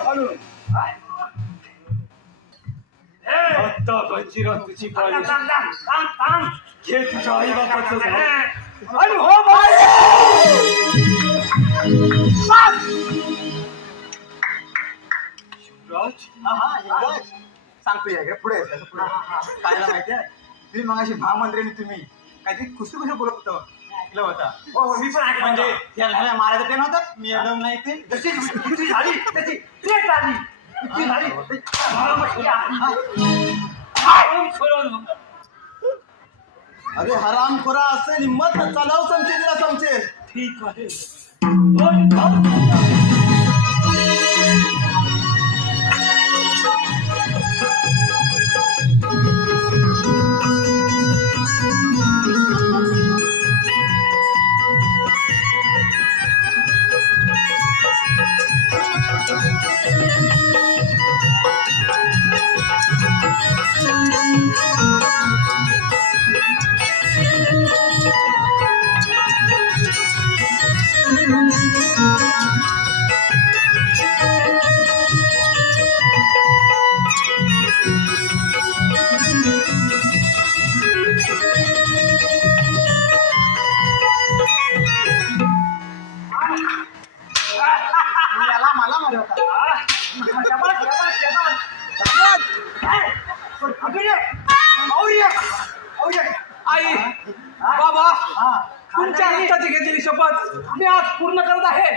घालून आता बंजीरा तुझी पाळी घे तुझ्या आई बापाचं झाड आणि हो बाई शिवराज सांगतो या पुढे काय माहिती आहे तुम्ही मगाशी महामंत्र्यांनी तुम्ही काहीतरी खुसखुस बोलत होतं ऐकलं होतं मी पण ऐकलं म्हणजे त्याला मारायचं ते नव्हतं मी एकदम नाही ते जशी तुझी झाली त्याची ते झाली तुझी झाली अरे हरामखोरा असेल हिंमत चालव समजे तिला समजे ठीक आहे मला मारवता आई बाबा तुमच्या हाताची घेतलेली शपथ मी आज पूर्ण करत आहे